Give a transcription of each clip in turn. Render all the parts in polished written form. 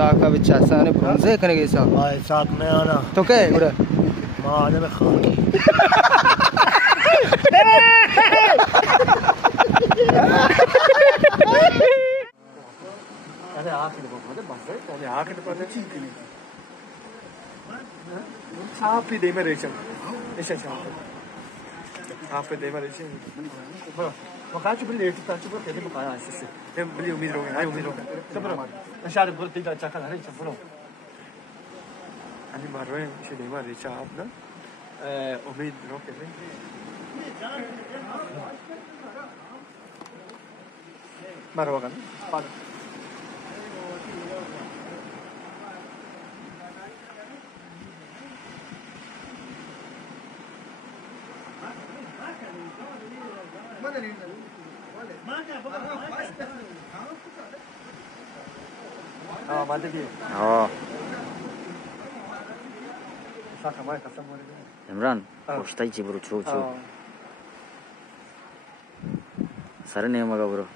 Saka bichasane bronze kene gesa. Ay sak me ana. To ke ura. Ma ana me khaki. अरे आखिर बहुत बस है तो आखिर पर ठीक नहीं आप ही दे में रेशम ऐसा शाम आप पे दे में रेशम वो काच पर लेट काच पर कैसे पकाया ऐसे से मैं बड़ी उम्मीद रहोगे हाय उम्मीद रहोगे सब रो मैं शायद बोलते ही अच्छा खाना नहीं सब रो अभी मारो है इसे दे में रेशम आप ना उम्मीद रहोगे मारो kan Imran, postai ci bro chu chu. Sare ne maga bro.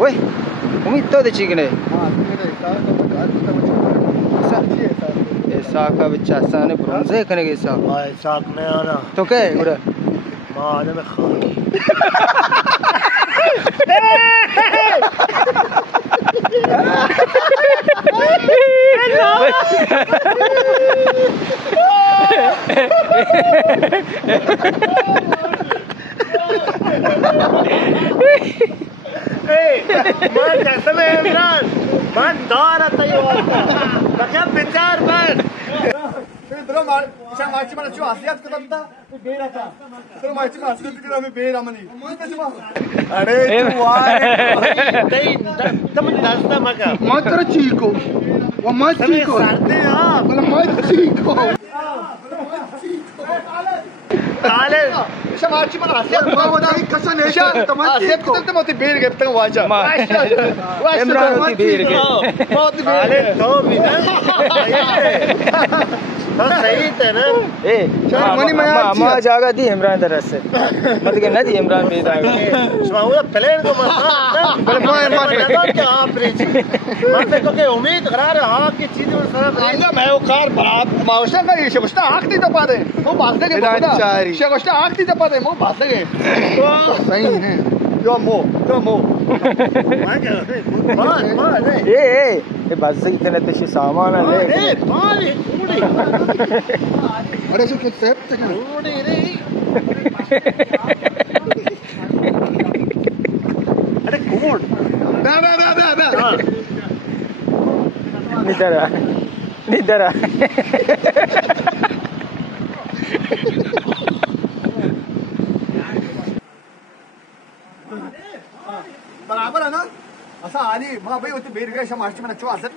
Weh, umid to de chikne. Saka bichasane bronze kene gesa. Ay sak me ana. To ke ura. Ma ana me khaki. Man कसम है Imran man दार आता ही होता बच्चा बेचार man तेरे मार इच्छा मार्ची mana cuma asiat kita kita beda था तेरे मार्ची mana asiat kita हमें beda mani अरे तू नहीं तुम दस्ता मगा Matra chico. Wa mais chico. साथी हाँ Wala mais chico. ताले इच्छा मार्ची mana asiat Ma wala kasa nesha tamam asiat kita तो मोती बेर गए तंग वाजा Imran oti beer ke. मोती ताले तो भी ना सही था ना mani ma jaga di Imran तरफ से मत के नदी Imran पे दा वो प्लेन को मत क्या आप रिच मत को के उम्मीद करा रहे हां की चीज और सारा आएगा मैं वो कार बात मावशा का ये शबस्ता आंख दी दपा दे वो बात के बता शबस्ता आंख दी दपा दे वो बात के सही है जो मो मान ये बस से इतने तशी सामान है मारे कूड़ी अरे सो कुछ सेप तक कूड़ी रे अरे कूड़ ना निदरा बराबर है ना असा आली मग भाई होते बेर गए मार्च में नचो असत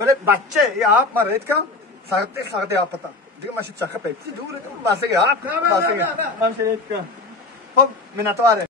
बरे बच्चे ये आप मरेत का sagte आप पता दिख माशी चक्का पे दूर है तो बासे के आप बासे के हम से का हो मिनटवारे